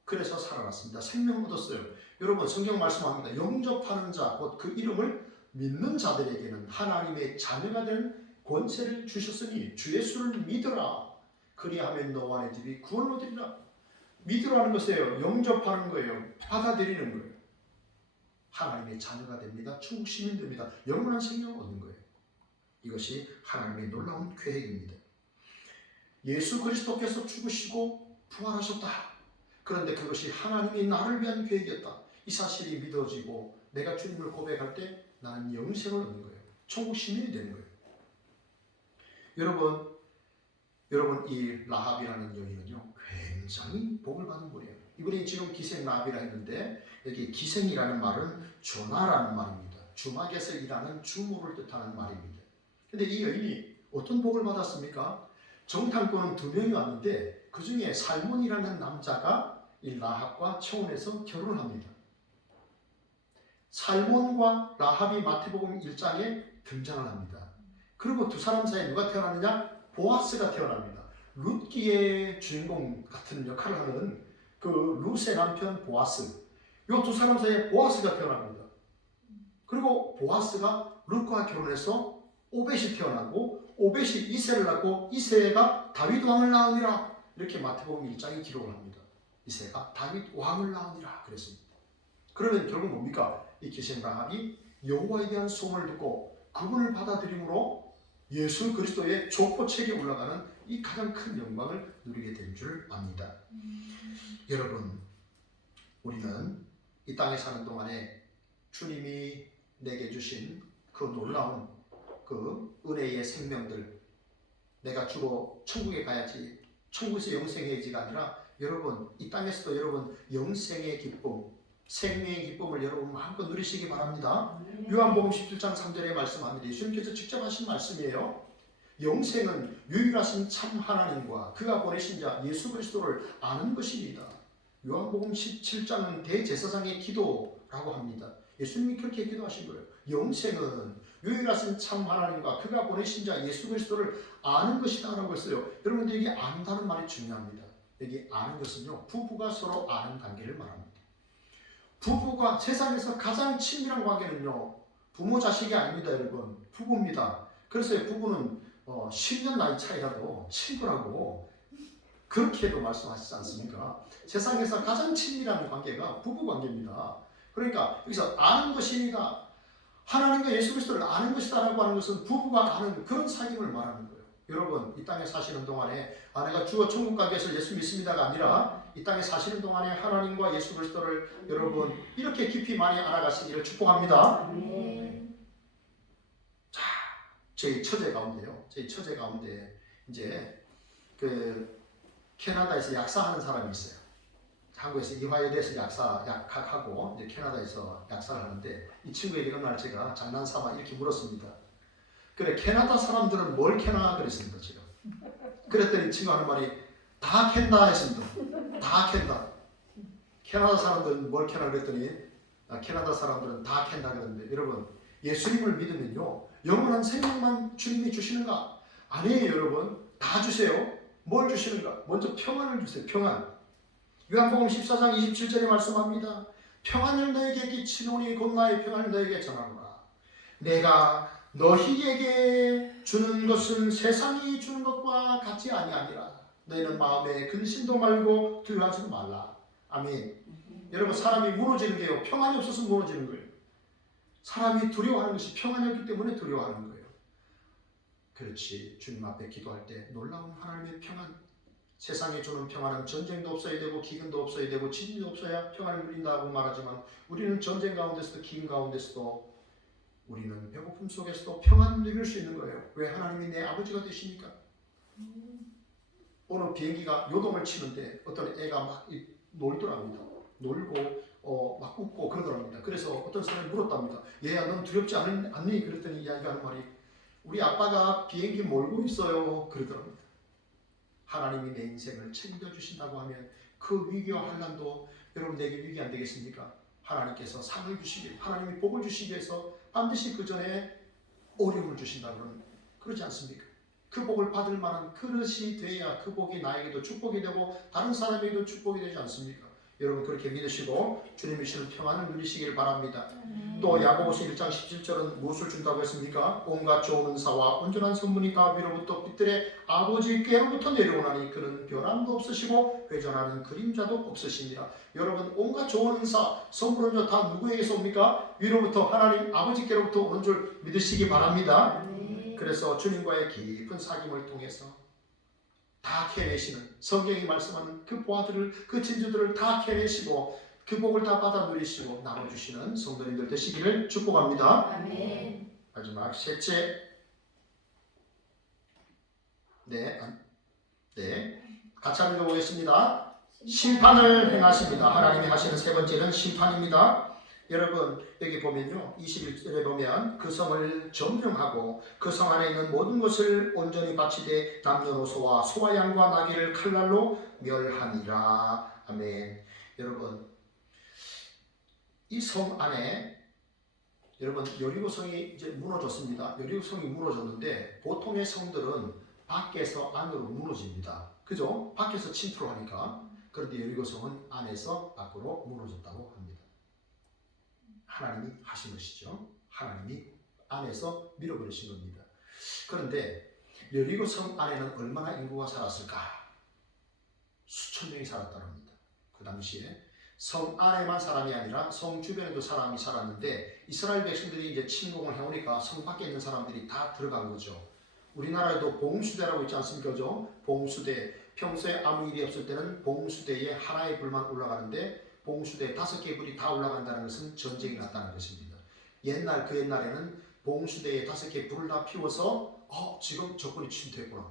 그래서 살아났습니다. 생명을 얻었어요. 여러분, 성경 말씀합니다. 영접하는 자, 곧 그 이름을 믿는 자들에게는 하나님의 자녀가 된 권세를 주셨으니 주 예수를 믿으라. 그리하면 너와 내 집이 구원을 얻으리라. 믿으라는 것이에요. 영접하는 거예요. 받아들이는 거예요. 하나님의 자녀가 됩니다. 천국 시민 됩니다. 영원한 생명을 얻는 거예요. 이것이 하나님의 놀라운 계획입니다. 예수 그리스도께서 죽으시고 부활하셨다. 그런데 그것이 하나님이 나를 위한 계획이었다. 이 사실이 믿어지고 내가 주님을 고백할 때 나는 영생을 얻는 거예요. 천국 시민이 되는 거예요. 여러분 이 라합이라는 여인은요, 굉장히 복을 받은 분이에요. 이분이 지금 기생 라합이라 했는데 여기 기생이라는 말은 조나라는 말입니다. 주막에서 일하는 주모를 뜻하는 말입니다. 근데 이 여인이 어떤 복을 받았습니까? 정탐꾼은 2명이 왔는데 그 중에 살몬이라는 남자가 이 라합과 청혼해서 결혼을 합니다. 살몬과 라합이 마태복음 1장에 등장을 합니다. 그리고 두 사람 사이에 누가 태어났느냐? 보아스가 태어납니다. 룻기의 주인공 같은 역할을 하는 그 룻의 남편 보아스, 이 두 사람 사이에 보아스가 태어납니다. 그리고 보아스가 룻과 결혼해서 오벳이 태어나고 오벳이 이새를 낳고 이새가 다윗 왕을 낳으니라. 이렇게 마태복음 1장이 기록을 합니다. 이새가 다윗 왕을 낳으니라 그랬습니다. 그러면 결국 뭡니까? 이 기생 라합이 여호와에 대한 소문을 듣고 그분을 받아들임으로 예수 그리스도의 족보책에 올라가는 이 가장 큰 영광을 누리게 된 줄 압니다. 여러분, 우리는 이 땅에 사는 동안에 주님이 내게 주신 그 놀라운 그 은혜의 생명들, 내가 주로 천국에 가야지, 천국에서 영생해야지가 아니라 여러분 이 땅에서도 여러분 영생의 기쁨, 생명의 기쁨을 여러분 마음껏 누리시기 바랍니다. 요한복음 17장 3절에 말씀합니다. 예수님께서 직접 하신 말씀이에요. 영생은 유일하신 참 하나님과 그가 보내신 자 예수 그리스도를 아는 것입니다. 요한복음 17장은 대제사장의 기도라고 합니다. 예수님이 그렇게 기도하신 거예요. 영생은 유일하신 참 하나님과 그가 보내신 자 예수 그리스도를 아는 것이다 라고 했어요. 여러분들 여기 안다는 말이 중요합니다. 여기 아는 것은요, 부부가 서로 아는 관계를 말합니다. 부부가 세상에서 가장 친밀한 관계는요, 부모 자식이 아닙니다. 여러분, 부부입니다. 그래서 부부는 10년 나이 차이라도 친구라고 그렇게도 말씀하시지 않습니까? 세상에서 가장 친밀한 관계가 부부 관계입니다. 그러니까 여기서 아는 것입니다. 하나님과 예수 그리스도를 아는 것이다 라고 하는 것은 부부가 아는 그런 사귐을 말하는 거예요. 여러분, 이 땅에 사시는 동안에 내가 주어 천국 가기 위해서 예수 믿습니다가 아니라 이 땅에 사시는 동안에 하나님과 예수 그리스도를 여러분 이렇게 깊이 많이 알아가시기를 축복합니다. 자, 저희 처제 가운데 이제 그 캐나다에서 약사하는 사람이 있어요. 한국에서 이화여대에 대해서 약학하고 이제 캐나다에서 약사를 하는데 이 친구에게 어느 날 제가 장난삼아 이렇게 물었습니다. 그래, 캐나다 사람들은 뭘 캐나 그랬습니다. 제가. 그랬더니 이 친구 하는 말이 다 캔다 했습니다. 다 캔다. 캐나다 사람들은 뭘 캐나 그랬더니 캐나다 사람들은 다 캔다 그랬는데, 여러분 예수님을 믿으면요 영원한 생명만 주님이 주시는가? 아니에요. 여러분 다 주세요. 뭘 주시는가? 먼저 평안을 주세요. 평안. 요한복음 14장 27절에 말씀합니다. 평안을 너에게 끼치노니 곧 나의 평안을 너에게 전하노라. 내가 너희에게 주는 것은 세상이 주는 것과 같이 아니하니라. 너희는 마음에 근심도 말고 두려워하지도 말라. 아멘. 여러분, 사람이 무너지는 게요, 평안이 없어서 무너지는 거예요. 사람이 두려워하는 것이 평안이 없기 때문에 두려워하는 거예요. 그렇지, 주님 앞에 기도할 때 놀라운 하나님의 평안, 세상에 주는 평안은 전쟁도 없어야 되고 기근도 없어야 되고 지진도 없어야 평안을 누린다고 말하지만, 우리는 전쟁 가운데서도 기근 가운데서도 우리는 배고픔 속에서도 평안을 누릴 수 있는 거예요. 왜? 하나님이 내 아버지가 되시니까. 어느 비행기가 요동을 치는데 어떤 애가 막 놀더랍니다. 놀고 막 웃고 그러더랍니다. 그래서 어떤 사람이 물었답니다. 얘야, 넌 두렵지 않니? 그랬더니 이야기가 하는 말이, 우리 아빠가 비행기 몰고 있어요 그러더랍니다. 하나님이 내 인생을 책임져주신다고 하면 그 위기와 환난도 여러분 내게 위기 안 되겠습니까? 하나님께서 상을 주시기, 하나님이 복을 주시기 위해서 반드시 그 전에 어려움을 주신다고는 그러지 않습니까? 그 복을 받을 만한 그릇이 돼야 그 복이 나에게도 축복이 되고 다른 사람에게도 축복이 되지 않습니까? 여러분 그렇게 믿으시고 주님이 주시는 평안을 누리시길 바랍니다. 또 야고보서 1장 17절은 무엇을 준다고 했습니까? 온갖 좋은 은사와 온전한 선물이 다 위로부터 빛들의 아버지께로부터 내려오나니 그는 변함도 없으시고 회전하는 그림자도 없으십니다. 여러분, 온갖 좋은 은사, 선물은요 다 누구에게서 옵니까? 위로부터 하나님 아버지께로부터 오는 줄 믿으시기 바랍니다. 그래서 주님과의 깊은 사귐을 통해서 다 캐내시는, 성경이 말씀하는 그 보아들을, 그 진주들을 다 캐내시고 그 복을 다 받아 누리시고 나눠주시는 성도님들 되시기를 축복합니다. 아멘. 마지막 셋째, 같이 한번 읽어보겠습니다. 심판을 행하십니다. 하나님이 하시는 세 번째는 심판입니다. 여러분 여기 보면요, 21절에 보면 그 성을 점령하고 그 성 안에 있는 모든 것을 온전히 바치되 남녀노소와 소와 양과 나귀를 칼날로 멸하니라. 아멘. 여러분 이 성 안에, 여러분 여리고성이 이제 무너졌습니다. 여리고성이 무너졌는데 보통의 성들은 밖에서 안으로 무너집니다. 그죠? 밖에서 침투를 하니까. 그런데 여리고성은 안에서 밖으로 무너졌다고 합니다. 하나님이 하신 것이죠. 하나님이 안에서 밀어버리신 겁니다. 그런데 여리고 성 안에는 얼마나 인구가 살았을까? 수천 명이 살았다는 겁니다. 그 당시에 성 안에만 사람이 아니라 성 주변에도 사람이 살았는데 이스라엘 백성들이 이제 침공을 해오니까 성 밖에 있는 사람들이 다 들어간 거죠. 우리나라에도 봉수대라고 있지 않습니까? 그죠? 봉수대. 평소에 아무 일이 없을 때는 봉수대에 하나의 불만 올라가는데 봉수대에 5개의 불이 다 올라간다는 것은 전쟁이 났다는 것입니다. 그 옛날에는 봉수대에 5개의 불을 다 피워서 지금 적군이 침투했구나.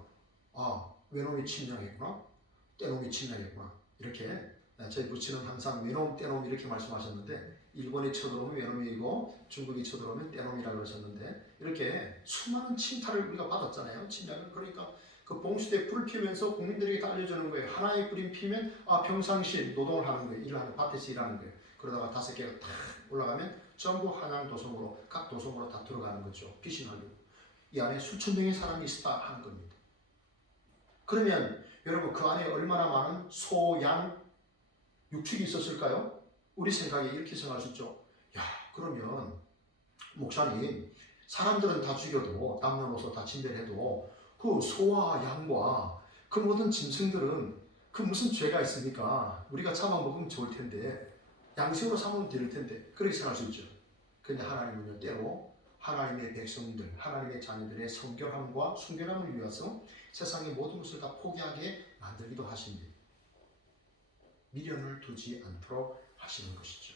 외놈이 침략했구나. 떼놈이 침략했구나. 이렇게 저희 부친은 항상 외놈, 떼놈 이렇게 말씀하셨는데 일본이 쳐들어오면 외놈이고 중국이 쳐들어오면 떼놈이라고 그러셨는데 이렇게 수많은 침탈을 우리가 받았잖아요. 침략을. 그러니까 그 봉수대에 불을 피우면서 국민들에게 다 알려주는 거예요. 하나의 불이 피면 평상시에 노동을 하는 거예요. 일을 하는 밭에서 일하는 거예요. 그러다가 5개가 탁 올라가면 전부 한양 도성으로 각 도성으로 다 들어가는 거죠. 피신하려고. 이 안에 수천 명의 사람이 있었다 하는 겁니다. 그러면 여러분 그 안에 얼마나 많은 소, 양, 육축이 있었을까요? 우리 생각에 이렇게 생각할 수 있죠. 그러면 목사님 사람들은 다 죽여도 남녀노소 다 진멸해도 그 소와 양과 그 모든 짐승들은 그 무슨 죄가 있습니까? 우리가 잡아먹으면 좋을 텐데 양식으로 삼으면 될 텐데 그렇게 생각할 수 있죠. 그런데 하나님은요 때로 하나님의 백성들, 하나님의 자녀들의 성결함과 순결함을 위해서 세상의 모든 것을 다 포기하게 만들기도 하십니다. 미련을 두지 않도록 하시는 것이죠.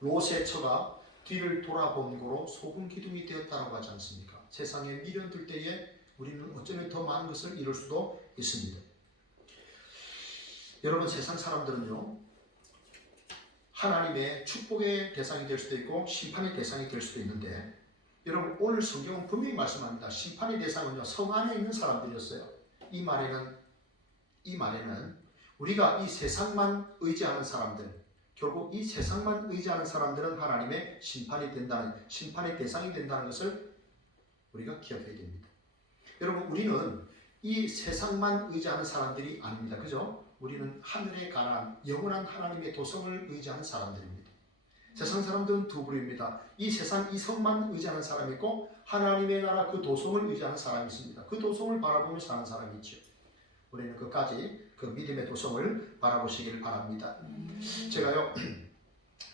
롯의 처가 뒤를 돌아본 거로 소금 기둥이 되었다고 하지 않습니까? 세상에 미련 둘 때에 우리는 어쩌면 더 많은 것을 이룰 수도 있습니다. 여러분 세상 사람들은요 하나님의 축복의 대상이 될 수도 있고 심판의 대상이 될 수도 있는데 여러분 오늘 성경은 분명히 말씀합니다. 심판의 대상은요 성 안에 있는 사람들이었어요. 이 말에는 우리가 이 세상만 의지하는 사람들, 결국 이 세상만 의지하는 사람들은 하나님의 심판의 대상이 된다는 것을 우리가 기억해야 됩니다. 여러분 우리는 이 세상만 의지하는 사람들이 아닙니다. 그죠? 우리는 하늘에 가난 영원한 하나님의 도성을 의지하는 사람들입니다. 세상 사람들은 두 부류입니다. 이 세상 이 성만 의지하는 사람이 있고 하나님의 나라 그 도성을 의지하는 사람이 있습니다. 그 도성을 바라보며 사는 사람이 있죠. 우리는 끝까지 그 믿음의 도성을 바라보시길 바랍니다. 제가요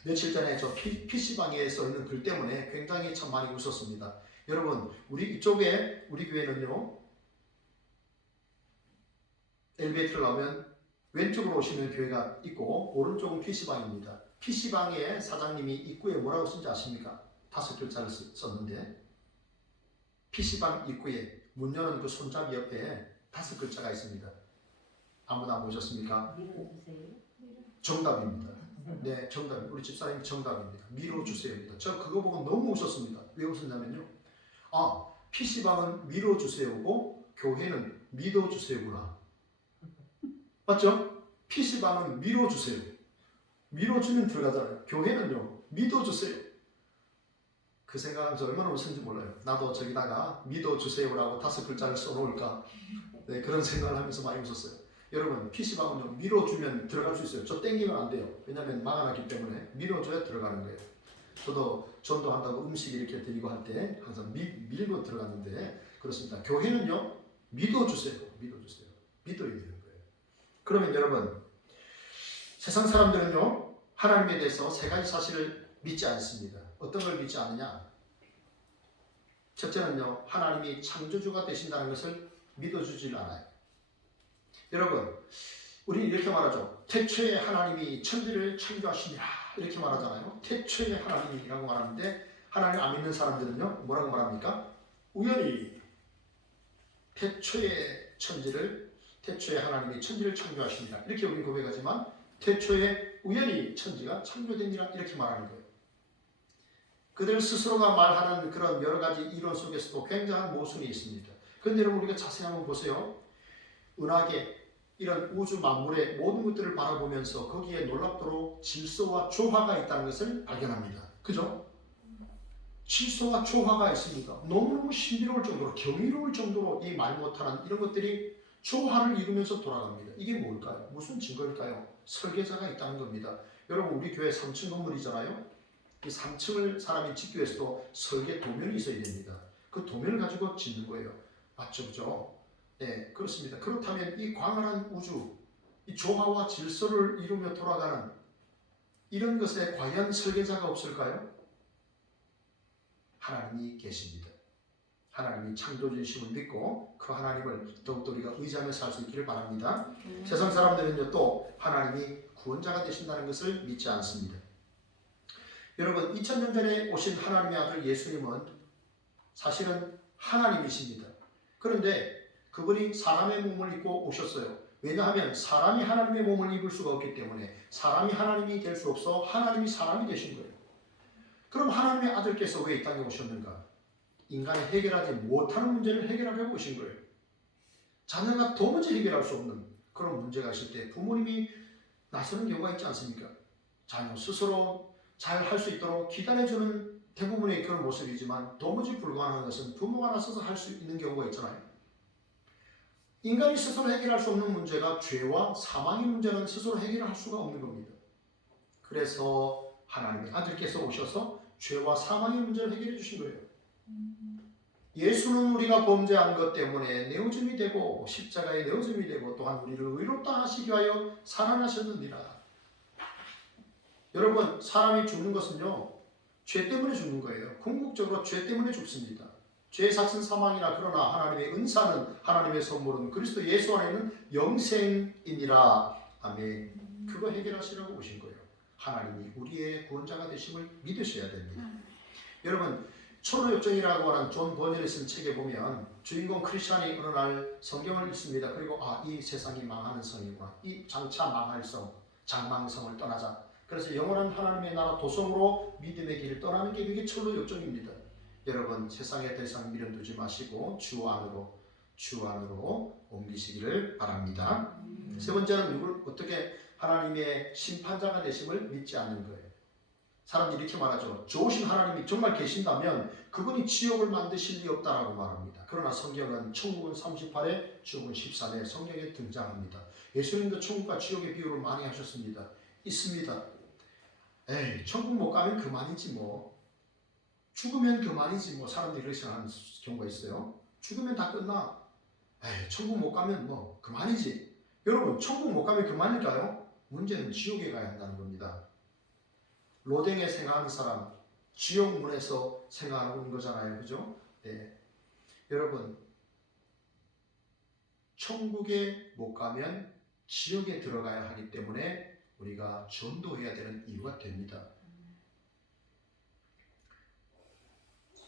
며칠 전에 저 PC방에 써있는 글 때문에 굉장히 참 많이 웃었습니다. 여러분 우리 이쪽에 우리 교회는요 엘리베이터를 나오면 왼쪽으로 오시는 교회가 있고 오른쪽은 PC방입니다. PC방의 사장님이 입구에 뭐라고 쓴지 아십니까? 5글자를 썼는데 PC방 입구에 문 여는 그 손잡이 옆에 5글자가 있습니다. 아무나 보셨습니까? 밀어주세요. 정답입니다. 네, 정답. 우리 집사님 정답입니다. 밀어주세요입니다. 저 그거 보고 너무 웃었습니다. 왜 웃었냐면요. PC방은 밀어주세요고 교회는 믿어주세요구나. 맞죠? PC방은 밀어주세요. 밀어주면 들어가잖아요. 교회는요 믿어주세요. 그 생각하면서 얼마나 웃은지 몰라요. 나도 저기다가 믿어주세요라고 5글자를 써놓을까. 네, 그런 생각을 하면서 많이 웃었어요. 여러분 PC방은요 밀어주면 들어갈 수 있어요. 저 땡기면 안 돼요. 왜냐하면 막아놨기 때문에 밀어줘야 들어가는 거예요. 저도 전도한다고 음식 이렇게 드리고 할 때 항상 밀고 들어갔는데 그렇습니다. 교회는요 믿어주세요. 믿어야 되는 거예요. 그러면 여러분 세상 사람들은요 하나님에 대해서 3가지 사실을 믿지 않습니다. 어떤 걸 믿지 않느냐? 첫째는요 하나님이 창조주가 되신다는 것을 믿어주질 않아요. 여러분 우리는 이렇게 말하죠. 태초에 하나님이 천지를 창조하시니라 이렇게 말하잖아요. 태초에 하나님이라고 말하는데 하나님 안 믿는 사람들은요 뭐라고 말합니까? 우연히 태초에 하나님이 천지를 창조하시니라 이렇게 우리는 고백하지만 태초에 우연히 천지가 창조되니라 이렇게 말하는 거예요. 그들 스스로가 말하는 그런 여러 가지 이론 속에서도 굉장한 모순이 있습니다. 그런데 여러분 우리가 자세히 한번 보세요. 은하계 이런 우주 만물의 모든 것들을 바라보면서 거기에 놀랍도록 질서와 조화가 있다는 것을 발견합니다. 그죠? 질서와 조화가 있습니다. 너무너무 신비로울 정도로 경이로울 정도로 이 말 못하는 이런 것들이 조화를 이루면서 돌아갑니다. 이게 뭘까요? 무슨 증거일까요? 설계자가 있다는 겁니다. 여러분 우리 교회 3층 건물이잖아요. 이 3층을 사람이 짓기 위해서도 설계 도면이 있어야 됩니다. 그 도면을 가지고 짓는 거예요. 맞죠, 그죠? 네, 그렇습니다. 그렇다면 이 광활한 우주, 이 조화와 질서를 이루며 돌아가는 이런 것에 과연 설계자가 없을까요? 하나님이 계십니다. 하나님이 창조주이심을 믿고 그 하나님을 더욱더 우리가 의지하며 살 수 있기를 바랍니다. 세상 사람들은요 또 하나님이 구원자가 되신다는 것을 믿지 않습니다. 여러분 2000년 전에 오신 하나님의 아들 예수님은 사실은 하나님이십니다. 그런데 그분이 사람의 몸을 입고 오셨어요. 왜냐하면 사람이 하나님의 몸을 입을 수가 없기 때문에 사람이 하나님이 될 수 없어 하나님이 사람이 되신 거예요. 그럼 하나님의 아들께서 왜 이 땅에 오셨는가? 인간이 해결하지 못하는 문제를 해결하려고 오신 거예요. 자녀가 도무지 해결할 수 없는 그런 문제가 있을 때 부모님이 나서는 경우가 있지 않습니까? 자녀 스스로 잘 할 수 있도록 기다려주는 대부분의 그런 모습이지만 도무지 불가능한 것은 부모가 나서서 할 수 있는 경우가 있잖아요. 인간이 스스로 해결할 수 없는 문제가 죄와 사망의 문제는 스스로 해결할 수가 없는 겁니다. 그래서 하나님의 아들께서 오셔서 죄와 사망의 문제를 해결해 주신 거예요. 예수는 우리가 범죄한 것 때문에 내어줌이 되고 십자가에 내어줌이 되고 또한 우리를 의롭다 하시기 위하여 살아나셨느니라. 여러분 사람이 죽는 것은요 죄 때문에 죽는 거예요. 궁극적으로 죄 때문에 죽습니다. 죄의 삭은 사망이나 그러나 하나님의 은사는 하나님의 선물은 그리스도 예수 안에 있는 영생이니라. 아멘. 그거 해결하시라고 오신 거예요. 하나님이 우리의 구원자가 되심을 믿으셔야 됩니다. 여러분 초로역정이라고 하는 존 버닐이 쓴 책에 보면 주인공 크리스찬이 어느 날 성경을 읽습니다. 그리고 이 세상이 망하는 성이구나. 이 장차 망할 성, 장망성을 떠나자. 그래서 영원한 하나님의 나라 도성으로 믿음의 길을 떠나는 게 그게 초로역정입니다. 여러분 세상에 더 이상 미련 두지 마시고 주 안으로 옮기시기를 바랍니다. 세 번째는 누굴 어떻게 하나님의 심판자가 되심을 믿지 않는 거예요. 사람들이 이렇게 말하죠. 좋으신 하나님이 정말 계신다면 그분이 지옥을 만드실 리 없다라고 말합니다. 그러나 성경은 천국은 38에 지옥은 13에 성경에 등장합니다. 예수님도 천국과 지옥의 비유를 많이 하셨습니다. 있습니다. 에이 천국 못 가면 그만이지 뭐. 죽으면 그만이지 뭐. 사람들이 그렇게 생각하는 경우가 있어요. 죽으면 다 끝나. 에이 천국 못 가면 뭐 그만이지. 여러분 천국 못 가면 그만일까요? 문제는 지옥에 가야 한다는 겁니다. 로댕에 생각하는 사람 지옥문에서 생각하고 있는 거잖아요. 그죠? 네. 여러분 천국에 못 가면 지옥에 들어가야 하기 때문에 우리가 전도해야 되는 이유가 됩니다.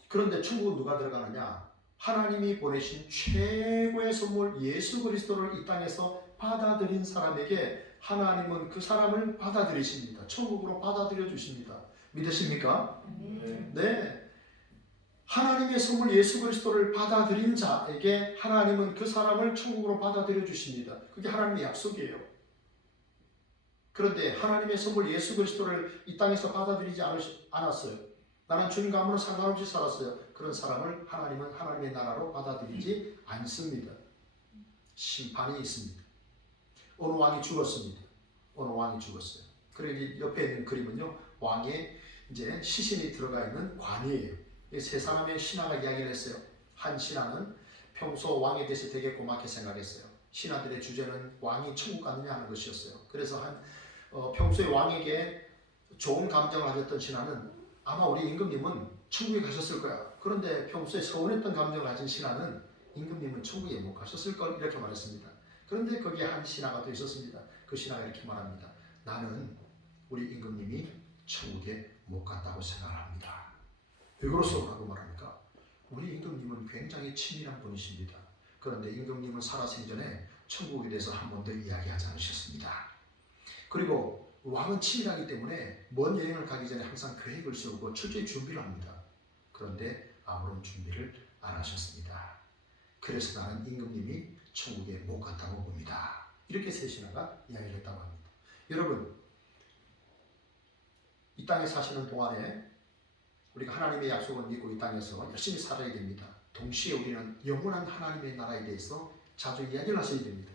그런데 천국은 누가 들어가느냐? 하나님이 보내신 최고의 선물 예수 그리스도를 이 땅에서 받아들인 사람에게 하나님은 그 사람을 받아들이십니다. 천국으로 받아들여 주십니다. 믿으십니까? 네. 하나님의 선물 예수 그리스도를 받아들인 자에게 하나님은 그 사람을 천국으로 받아들여 주십니다. 그게 하나님의 약속이에요. 그런데 하나님의 선물 예수 그리스도를 이 땅에서 받아들이지 않았어요. 나는 주님과 아무런 상관없이 살았어요. 그런 사람을 하나님은 하나님의 나라로 받아들이지 않습니다. 심판이 있습니다. 어느 왕이 죽었습니다. 어느 왕이 죽었어요. 그리고 옆에 있는 그림은요, 왕의 이제 시신이 들어가 있는 관이에요. 세 사람의 신하가 이야기를 했어요. 한 신하는 평소 왕에 대해서 되게 고맙게 생각했어요. 신하들의 주제는 왕이 천국 가느냐 하는 것이었어요. 그래서 평소에 왕에게 좋은 감정을 가졌던 신하는 아마 우리 임금님은 천국에 가셨을 거야. 그런데 평소에 서운했던 감정을 가진 신하는 임금님은 천국에 못 가셨을 걸 이렇게 말했습니다. 그런데 거기에 한 신하가 또 있었습니다. 그 신하가 이렇게 말합니다. 나는 우리 임금님이 천국에 못 갔다고 생각합니다. 왜 그렇소? 라고 말합니까? 우리 임금님은 굉장히 친밀한 분이십니다. 그런데 임금님은 살아생전에 천국에 대해서 한 번도 이야기하지 않으셨습니다. 그리고 왕은 친밀하기 때문에 먼 여행을 가기 전에 항상 계획을 세우고 철저히 준비를 합니다. 그런데 아무런 준비를 안 하셨습니다. 그래서 나는 임금님이 천국에 못 갔다고 봅니다. 이렇게 세 신하가 이야기를 했다고 합니다. 여러분, 이 땅에 사시는 동안에 우리가 하나님의 약속을 믿고 이 땅에서 열심히 살아야 됩니다. 동시에 우리는 영원한 하나님의 나라에 대해서 자주 이야기를 하셔야 됩니다.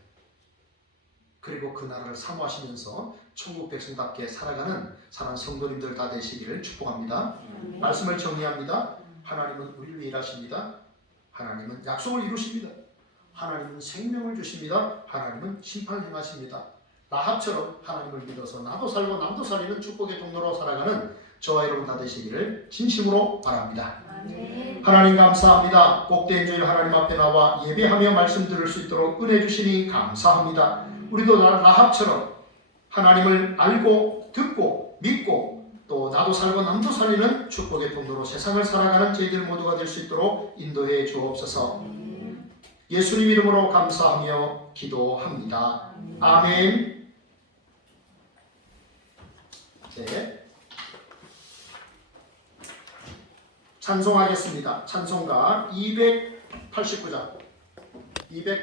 그리고 그 나라를 사모하시면서 천국 백성답게 살아가는 사랑하는 성도님들 다 되시기를 축복합니다. 말씀을 정리합니다. 하나님은 우리를 위해 일하십니다. 하나님은 약속을 이루십니다. 하나님은 생명을 주십니다. 하나님은 심판을 행하십니다. 라합처럼 하나님을 믿어서 나도 살고 남도 살리는 축복의 통로로 살아가는 저와 여러분 다 되시기를 진심으로 바랍니다. 아멘. 하나님 감사합니다. 복된 주일 하나님 앞에 나와 예배하며 말씀 들을 수 있도록 은혜 주시니 감사합니다. 우리도 라합처럼 하나님을 알고 듣고 믿고 또 나도 살고 남도 살리는 축복의 통로로 세상을 살아가는 저희들 모두가 될 수 있도록 인도해 주옵소서. 예수님 이름으로 감사하며 기도합니다. 아멘. 네. 찬송하겠습니다. 찬송가 289장.